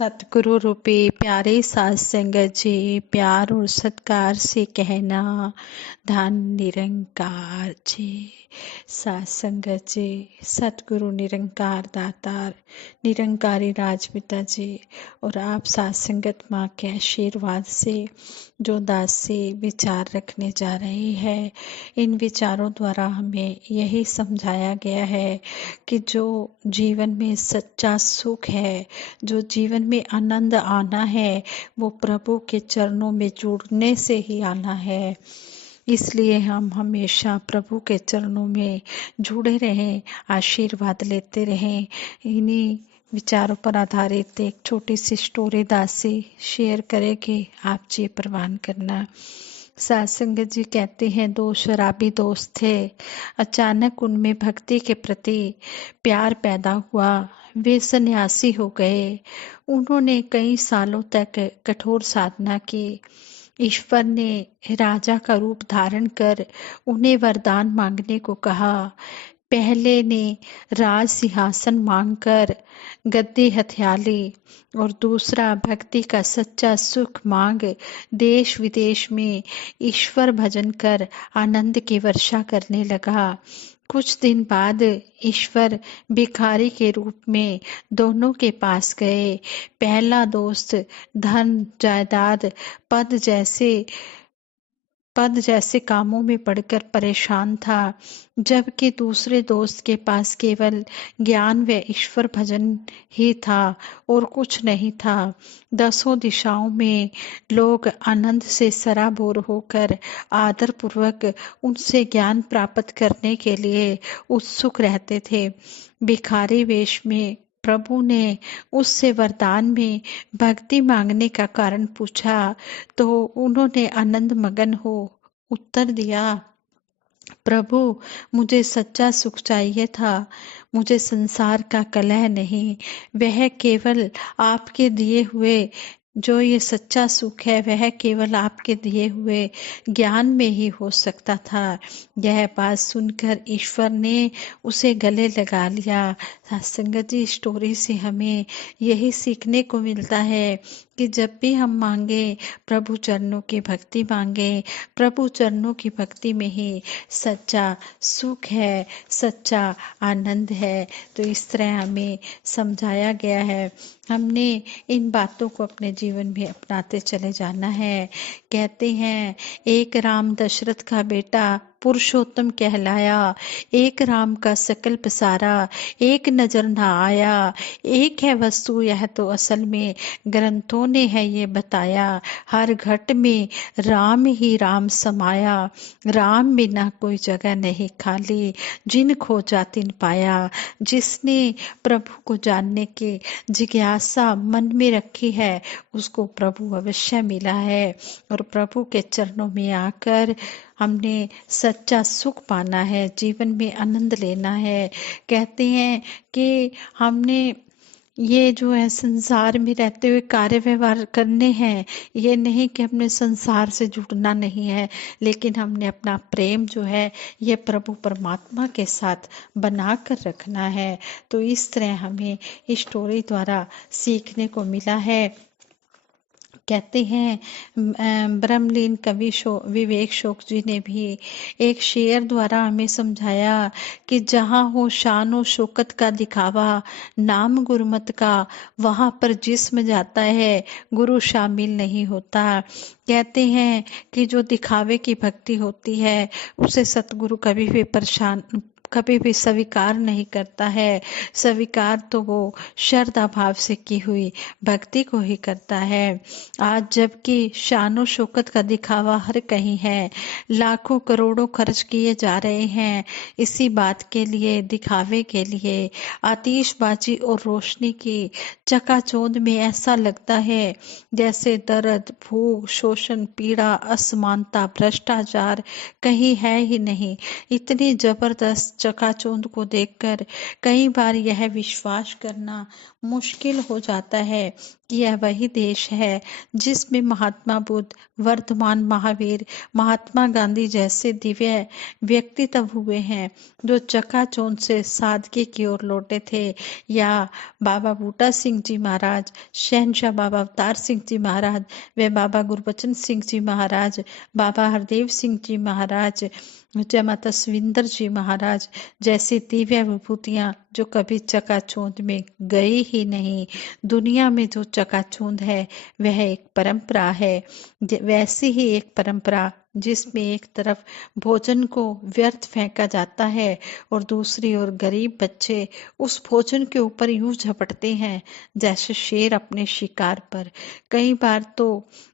सतगुरु रूपी प्यारे साध संगत जी, प्यार और सत्कार से कहना धन निरंकार जी। साध संगत जी, सतगुरु निरंकार दातार निरंकारी राजपिता जी और आप साध संगत माँ के आशीर्वाद से जो दासी विचार रखने जा रहे हैं, इन विचारों द्वारा हमें यही समझाया गया है कि जो जीवन में सच्चा सुख है, जो जीवन में आनंद आना है, वो प्रभु के चरणों में जुड़ने से ही आना है। इसलिए हम हमेशा प्रभु के चरणों में जुड़े रहें, आशीर्वाद लेते रहें। इन्हीं विचारों पर आधारित एक छोटी सी स्टोरी दासी शेयर करेगी, आप जी प्रवान करना। साध संगत जी कहते हैं, दो शराबी दोस्त थे। अचानक उनमें भक्ति के प्रति प्यार पैदा हुआ। वे सन्यासी हो गए। उन्होंने कई सालों तक कठोर साधना की। ईश्वर ने राजा का रूप धारण कर उन्हें वरदान मांगने को कहा। पहले ने राज सिंहासन मांगकर गद्दी हथिया ली और दूसरा भक्ति का सच्चा सुख मांग देश विदेश में ईश्वर भजन कर आनंद की वर्षा करने लगा। कुछ दिन बाद ईश्वर भिखारी के रूप में दोनों के पास गए। पहला दोस्त धन जायदाद पद जैसे कामों में पड़कर परेशान था, जबकि दूसरे दोस्त के पास केवल ज्ञान व ईश्वर भजन ही था और कुछ नहीं था। दसों दिशाओं में लोग आनंद से सराबोर होकर आदर पूर्वक उनसे ज्ञान प्राप्त करने के लिए उत्सुक रहते थे। भिखारी वेश में प्रभु ने उससे वरदान में भक्ति मांगने का कारण पूछा, तो उन्होंने आनंद मगन हो उत्तर दिया, प्रभु, मुझे सच्चा सुख चाहिए था। मुझे संसार का कलह नहीं, वह केवल आपके दिए हुए जो ये सच्चा सुख है, वह केवल आपके दिए हुए ज्ञान में ही हो सकता था। यह बात सुनकर ईश्वर ने उसे गले लगा लिया। संगत जी, स्टोरी से हमें यही सीखने को मिलता है कि जब भी हम मांगे, प्रभु चरणों की भक्ति मांगे। प्रभु चरणों की भक्ति में ही सच्चा सुख है, सच्चा आनंद है। तो इस तरह हमें समझाया गया है। हमने इन बातों को अपने जीवन में अपनाते चले जाना है। कहते हैं, एक राम दशरथ का बेटा पुरुषोत्तम कहलाया। एक राम का सकल पसारा, एक नजर ना आया। एक है वस्तु, यह तो असल में ग्रंथों ने है ये बताया। हर घट में राम ही राम समाया। राम बिना कोई जगह नहीं खाली, जिन खोजा तिन पाया। जिसने प्रभु को जानने की जिज्ञासा मन में रखी है, उसको प्रभु अवश्य मिला है। और प्रभु के चरणों में आकर हमने सच्चा सुख पाना है, जीवन में आनंद लेना है। कहते हैं कि हमने ये जो है संसार में रहते हुए कार्य व्यवहार करने हैं। ये नहीं कि हमने संसार से जुड़ना नहीं है, लेकिन हमने अपना प्रेम जो है ये प्रभु परमात्मा के साथ बना कर रखना है। तो इस तरह हमें इस स्टोरी द्वारा सीखने को मिला है। कहते हैं, ब्रह्मलीन कवि विवेक शोक जी ने भी एक शेर द्वारा हमें समझाया कि जहाँ हो शान और शौकत का दिखावा, नाम गुरमत का, वहाँ पर जिस्म जाता है, गुरु शामिल नहीं होता। कहते हैं कि जो दिखावे की भक्ति होती है, उसे सतगुरु कभी भी स्वीकार नहीं करता है। स्वीकार तो वो श्रद्धा भाव से की हुई भक्ति को ही करता है। आज जबकि शानो शौकत का दिखावा हर कहीं है, लाखों करोड़ों खर्च किए जा रहे हैं इसी बात के लिए, दिखावे के लिए। आतिशबाजी और रोशनी की चकाचौंध में ऐसा लगता है जैसे दर्द, भूख, शोषण, पीड़ा, असमानता, भ्रष्टाचार कहीं है ही नहीं। इतनी जबरदस्त चकाचौंध को देखकर कई बार यह विश्वास करना मुश्किल हो जाता है कि यह वही देश है जिसमें महात्मा बुद्ध, वर्धमान महावीर, महात्मा गांधी जैसे दिव्य व्यक्तित्व हुए हैं जो चकाचौंध से सादगी की ओर लौटे थे, या बाबा बूटा सिंह जी महाराज, शहनशाह बाबा अवतार सिंह जी महाराज, व बाबा गुरबचन सिंह जी महाराज, बाबा हरदेव सिंह जी महाराज, जय माता सविंदर जी महाराज जैसी दिव्य विभूतियां जो कभी चकाचौंध में गई ही नहीं। दुनिया में जो चकाचौंध है वह एक परंपरा है, वैसी ही एक परंपरा जिसमें एक तरफ भोजन को व्यर्थ फेंका जाता है और दूसरी ओर गरीब बच्चे उस भोजन के ऊपर यूं झपटते हैं जैसे शेर अपने शिकार पर। कई बार तो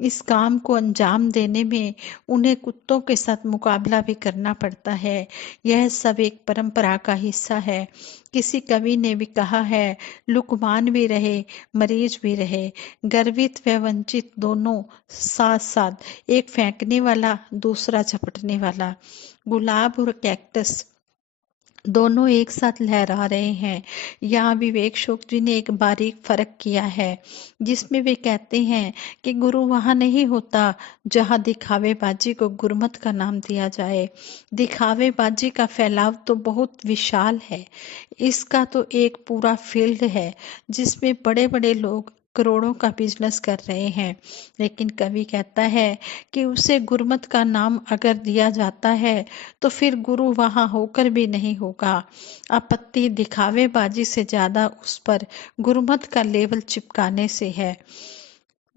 इस काम को अंजाम देने में उन्हें कुत्तों के साथ मुकाबला भी करना पड़ता है। यह सब एक परंपरा का हिस्सा है। किसी कवि ने भी कहा है, लुकमान भी रहे, मरीज भी रहे, गर्वित व वंचित दोनों साथ साथ, एक फेंकने वाला दूसरा झपटने वाला। गुलाब और कैक्टस दोनों एक साथ लहरा रहे हैं। यहाँ विवेक शोक जी ने एक बारीक फर्क किया है जिसमें वे कहते हैं कि गुरु वहां नहीं होता जहां दिखावेबाजी को गुरमत का नाम दिया जाए। दिखावेबाजी का फैलाव तो बहुत विशाल है, इसका तो एक पूरा फील्ड है जिसमें बड़े बड़े लोग करोड़ों का बिजनेस कर रहे हैं। लेकिन कवि कहता है कि उसे गुरमत का नाम अगर दिया जाता है तो फिर गुरु वहां होकर भी नहीं होगा। आपत्ति दिखावेबाजी से ज्यादा उस पर गुरमत का लेबल चिपकाने से है।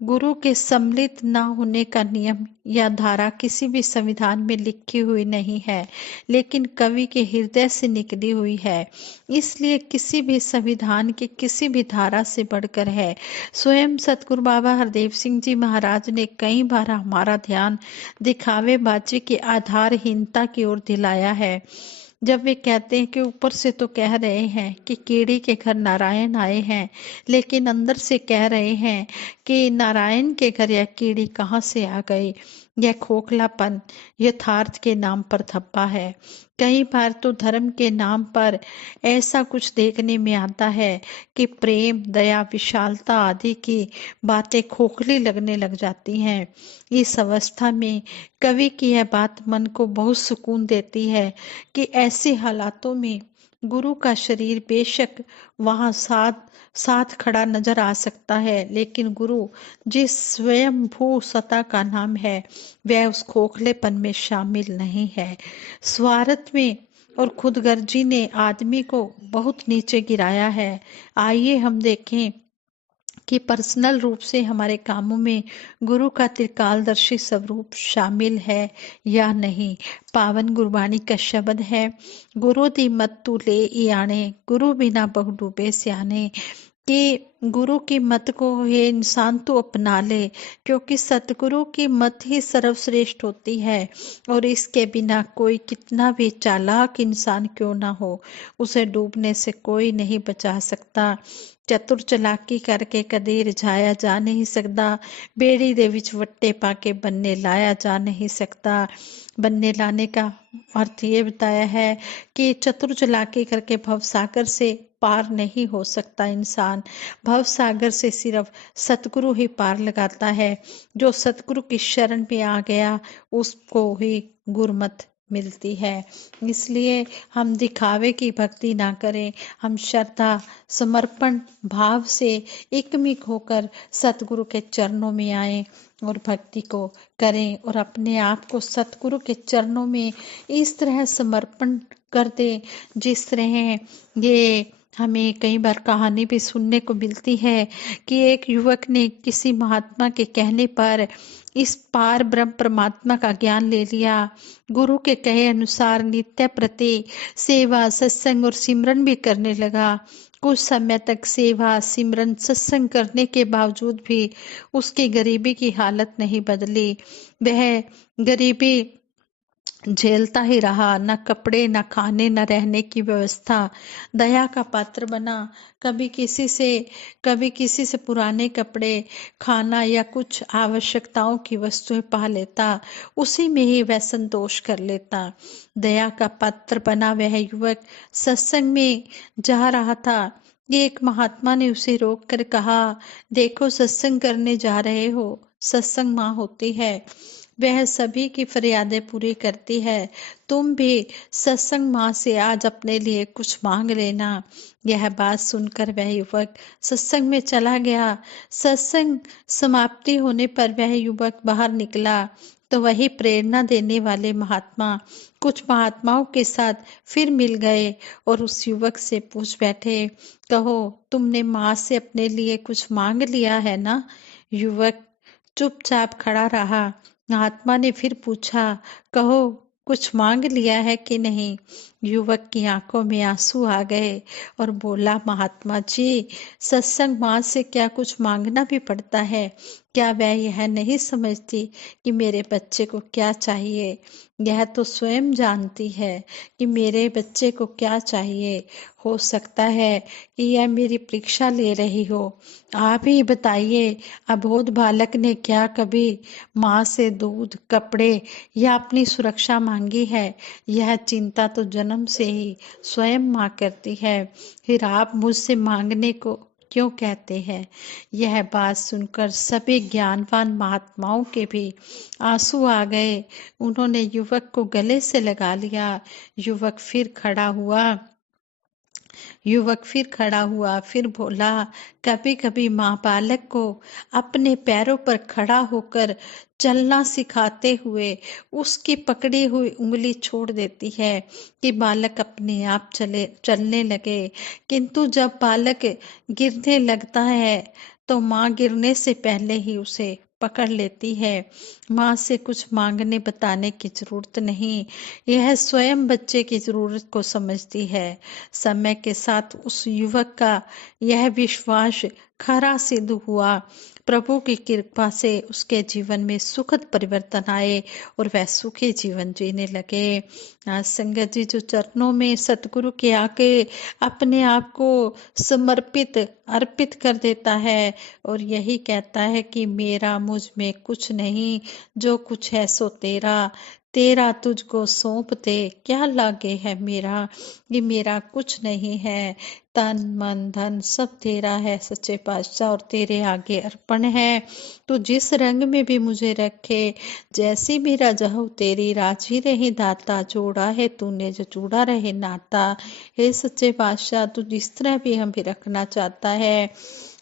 गुरु के सम्मिलित न होने का नियम या धारा किसी भी संविधान में लिखी हुई नहीं है, लेकिन कवि के हृदय से निकली हुई है, इसलिए किसी भी संविधान की किसी भी धारा से बढ़कर है। स्वयं सतगुरु बाबा हरदेव सिंह जी महाराज ने कई बार हमारा ध्यान दिखावेबाजी की आधारहीनता की ओर दिलाया है। जब वे कहते हैं कि ऊपर से तो कह रहे हैं कि कीड़ी के घर नारायण आए हैं, लेकिन अंदर से कह रहे हैं कि नारायण के घर यह कीड़ी कहाँ से आ गई। यह खोखलापन यथार्थ के नाम पर धब्बा है। कई बार तो धर्म के नाम पर ऐसा कुछ देखने में आता है कि प्रेम, दया, विशालता आदि की बातें खोखली लगने लग जाती हैं। इस अवस्था में कवि की यह बात मन को बहुत सुकून देती है कि ऐसे हालातों में गुरु का शरीर बेशक वहां साथ साथ खड़ा नजर आ सकता है, लेकिन गुरु जिस स्वयं भू सत्ता का नाम है वह उस खोखलेपन में शामिल नहीं है। स्वार्थ में और खुदगर्जी ने आदमी को बहुत नीचे गिराया है। आइए हम देखें कि पर्सनल रूप से हमारे कामों में गुरु का त्रिकालदर्शी स्वरूप शामिल है या नहीं। पावन गुरबाणी का शब्द है, गुरु दी मत तू ले ई आणे, गुरु बिना बहु डूबे सियाने। कि गुरु की मत को ये इंसान तो अपना ले, क्योंकि सतगुरु की मत ही सर्वश्रेष्ठ होती है और इसके बिना कोई कितना भी चालाक इंसान क्यों ना हो, उसे डूबने से कोई नहीं बचा सकता। चतुर चलाकी करके कदी रिझाया जा नहीं सकता, बेड़ी दे विच वट्टे पाके बन्ने लाया जा नहीं सकता। बन्ने लाने का अर्थ ये बताया है कि चतुर चलाकी करके भवसागर से पार नहीं हो सकता इंसान। भव सागर से सिर्फ सतगुरु ही पार लगाता है। जो सतगुरु की शरण में आ गया उसको ही गुरमत मिलती है। इसलिए हम दिखावे की भक्ति ना करें, हम श्रद्धा समर्पण भाव से एकमिक होकर सतगुरु के चरणों में आए और भक्ति को करें और अपने आप को सतगुरु के चरणों में इस तरह समर्पण कर दे जिस तरह ये हमें कई बार कहानी भी सुनने को मिलती है कि एक युवक ने किसी महात्मा के कहने पर इस पार ब्रह्म परमात्मा का ज्ञान ले लिया। गुरु के कहे अनुसार नित्य प्रति सेवा, सत्संग और सिमरन भी करने लगा। कुछ समय तक सेवा, सिमरन, सत्संग करने के बावजूद भी उसकी गरीबी की हालत नहीं बदली। वह गरीबी झेलता ही रहा, न कपड़े, न खाने, न रहने की व्यवस्था। दया का पात्र बना, कभी किसी से पुराने कपड़े, खाना या कुछ आवश्यकताओं की वस्तुएं पा लेता, उसी में ही वह संतोष कर लेता। दया का पात्र बना वह युवक सत्संग में जा रहा था। एक महात्मा ने उसे रोक कर कहा, देखो, सत्संग करने जा रहे हो, सत्संग माँ होती है, वह सभी की फरियादें पूरी करती है। तुम भी सत्संग माँ से आज अपने लिए कुछ मांग लेना। यह बात सुनकर वह युवक सत्संग में चला गया। सत्संग समाप्ति होने पर वह युवक बाहर निकला तो वही प्रेरणा देने वाले महात्मा कुछ महात्माओं के साथ फिर मिल गए और उस युवक से पूछ बैठे, कहो, तुमने माँ से अपने लिए कुछ मांग लिया है ना? युवक चुपचाप खड़ा रहा। महात्मा ने फिर पूछा, कहो, कुछ मांग लिया है कि नहीं? युवक की आंखों में आंसू आ गए और बोला, महात्मा जी, सत्संग माँ से क्या कुछ मांगना भी पड़ता है? क्या वह यह नहीं समझती कि मेरे बच्चे को क्या चाहिए? यह तो स्वयं जानती है कि मेरे बच्चे को क्या चाहिए। हो सकता है कि यह मेरी परीक्षा ले रही हो। आप ही बताइए, अबोध बालक ने क्या कभी माँ से दूध, कपड़े या अपनी सुरक्षा मांगी है? यह चिंता तो जन्म से ही स्वयं माँ करती है, फिर आप मुझसे मांगने को क्यों कहते हैं? यह बात सुनकर सभी ज्ञानवान महात्माओं के भी आंसू आ गए। उन्होंने युवक को गले से लगा लिया। युवक फिर खड़ा हुआ, फिर बोला, कभी कभी माँ बालक को अपने पैरों पर खड़ा होकर चलना सिखाते हुए उसकी पकड़ी हुई उंगली छोड़ देती है कि बालक अपने आप चलने लगे। किंतु जब बालक गिरने लगता है तो माँ गिरने से पहले ही उसे पकड़ लेती है। माँ से कुछ मांगने बताने की जरूरत नहीं, यह स्वयं बच्चे की जरूरत को समझती है। समय के साथ उस युवक का यह विश्वास खरा सिद्ध हुआ। प्रभु की कृपा से उसके जीवन में सुखद परिवर्तन आए और वह सुखी जीवन जीने लगे। आज संगत जी, जो चरणों में सतगुरु के आके अपने आप को अर्पित कर देता है और यही कहता है कि मेरा मुझ में कुछ नहीं, जो कुछ है सो तेरा, तेरा तुझको सौंप दे, क्या लागे है मेरा, ये मेरा कुछ नहीं है, तन मन धन सब तेरा है सच्चे पातशाह और तेरे आगे अर्पण है। तो जिस रंग में भी मुझे रखे, जैसी भी रजहु तेरी, राजी रहे दाता, जोड़ा है तूने जो जुड़ा रहे नाता। हे सच्चे पातशाह, तू जिस तरह भी हमें रखना चाहता है,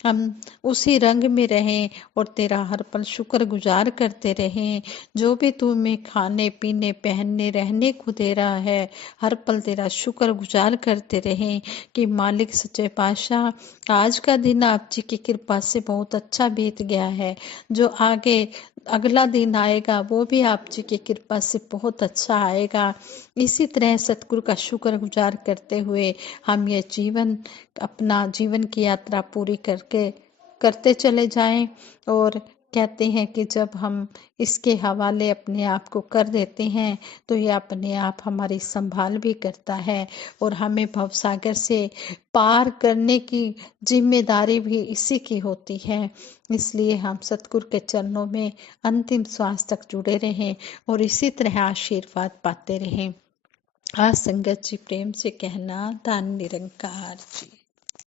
हम उसी रंग में रहें और तेरा हर पल शुक्र गुजार करते रहें। जो भी तू हमें खाने पीने पहनने रहने को दे रहा है, हर पल तेरा शुक्र गुजार करते रहें कि मालिक सच्चे पातशाह, आज का दिन आप जी की कृपा से बहुत अच्छा बीत गया है। जो आगे अगला दिन आएगा वो भी आप जी की कृपा से बहुत अच्छा आएगा। इसी तरह सतगुरु का शुक्र गुजार करते हुए हम ये अपना जीवन की यात्रा पूरी करते चले जाएं। और कहते हैं कि जब हम इसके हवाले अपने आप को कर देते हैं तो ये अपने आप हमारी संभाल भी करता है और हमें भवसागर से पार करने की जिम्मेदारी भी इसी की होती है। इसलिए हम सतगुरु के चरणों में अंतिम श्वास तक जुड़े रहें और इसी तरह आशीर्वाद पाते रहें। आज संगत जी, प्रेम से कहना, धन निरंकार जी।